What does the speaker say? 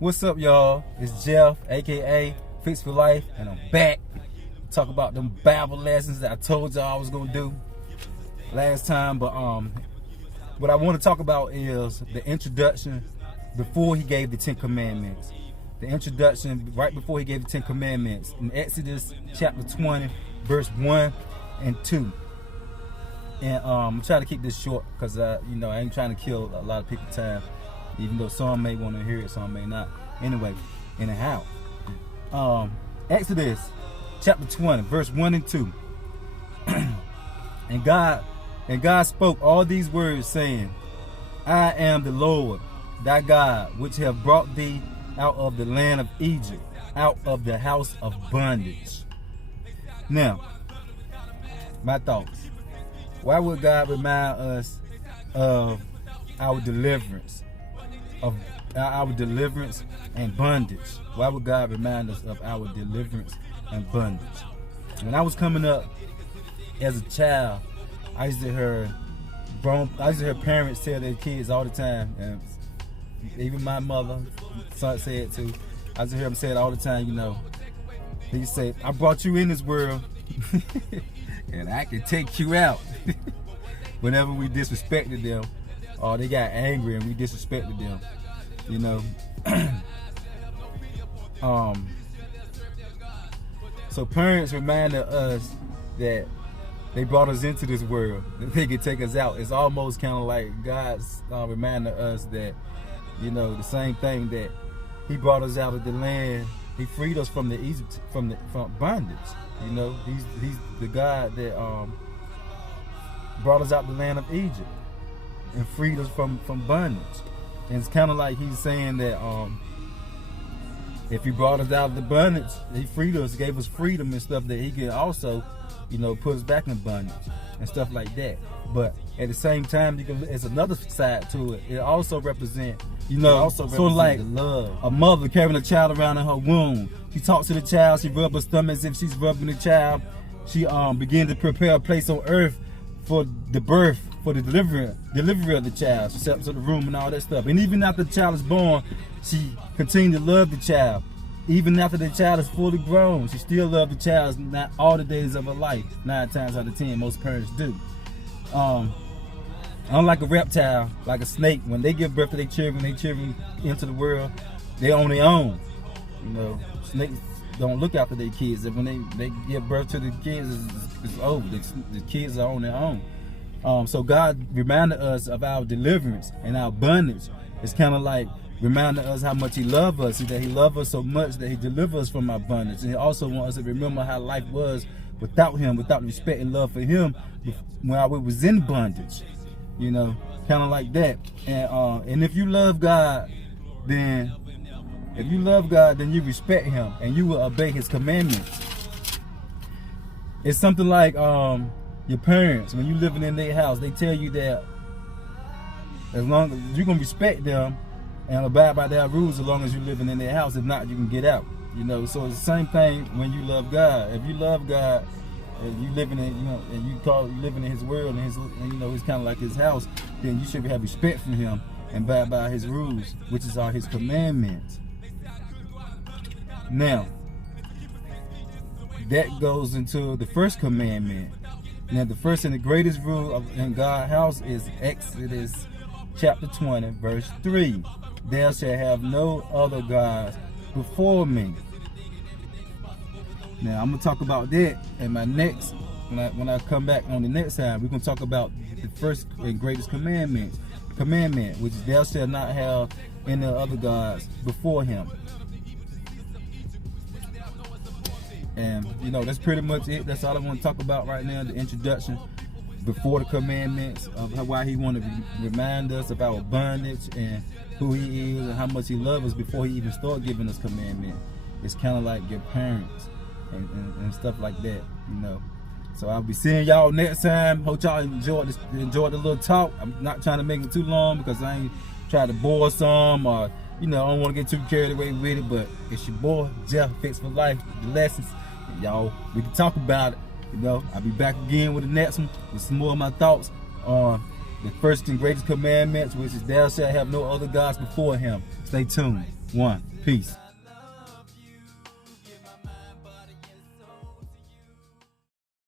What's up, y'all? It's Jeff, aka Fix for Life, and I'm back. Talk about them Bible lessons that I told y'all I was gonna do last time. But what I want to talk about is the introduction before he gave the 10 Commandments. The introduction right before he gave the 10 Commandments in Exodus chapter 20, verse 1 and 2. And I'm trying to keep this short because I ain't trying to kill a lot of people's time. Even though some may want to hear it, some may not. Anyway, anyhow, Exodus chapter 20, verse 1 and 2. And God spoke all these words, saying, I am the Lord, thy God, which have brought thee out of the land of Egypt, out of the house of bondage. Now, my thoughts. Why would God remind us of our deliverance? Of our deliverance and bondage? Why would God remind us of our deliverance and bondage? When I was coming up as a child, I used to hear parents tell their kids all the time, and even my mother said it too. I used to hear them say it all the time. He said, I brought you in this world and I can take you out. Whenever we disrespected them, or they got angry and we disrespected them, So parents reminded us that they brought us into this world, that they could take us out. It's almost kind of like God's reminding us that, the same thing that He brought us out of the land. He freed us from from bondage. He's the God that brought us out the land of Egypt and freed us from bondage. And it's kind of like He's saying that if He brought us out of the bondage, He freed us, gave us freedom and stuff, that He can also, put us back in bondage and stuff like that. But at the same time, there's another side to it. It also represents, sort of like love. A mother carrying a child around in her womb. She talks to the child. She rubs her stomach as if she's rubbing the child. She begins to prepare a place on earth for the birth, for the delivery of the child. She steps to the room and all that stuff. And even after the child is born, she continues to love the child. Even after the child is fully grown, she still loves the child, not all the days of her life. 9 times out of 10, most parents do. Unlike a reptile, like a snake, when they give birth to their children into the world, they're on their own. Snakes don't look after their kids. And when they give birth to the kids, it's over. The kids are on their own. So God reminded us of our deliverance and our bondage. It's kind of like reminding us how much He loves us, that He loves us so much that He delivers us from our bondage. And He also wants us to remember how life was without Him, without respect and love for Him when we was in bondage. Kind of like that. And if you love God, then you respect Him and you will obey His commandments. It's something like your parents, when you living in their house, they tell you that as long as you're gonna respect them and abide by their rules, as long as you're living in their house. If not, you can get out. So it's the same thing when you love God. If you love God, and you living in, and you living in His world, and it's kind of like His house, then you should have respect for Him and abide by His rules, which are His commandments. Now, that goes into the first commandment. Now, the first and the greatest rule in God's house is Exodus chapter 20, verse 3. Thou shalt have no other gods before me. Now, I'm going to talk about that in my next, when I come back on the next time. We're going to talk about the first and greatest commandment, which is thou shalt not have any other gods before Him. And, that's pretty much it. That's all I want to talk about right now, the introduction before the commandments, of why He wanted to remind us of our bondage and who He is and how much He loves us before He even started giving us commandments. It's kind of like your parents and stuff like that, So I'll be seeing y'all next time. Hope y'all enjoyed the little talk. I'm not trying to make it too long because I ain't trying to bore some, or I don't want to get too carried away with it. But it's your boy Jeff, Fix for Life, the lessons. Y'all, we can talk about it. I'll be back again with the next one with some more of my thoughts on the first and greatest commandments, which is thou shalt have no other gods before Him. Stay tuned. 1. Peace.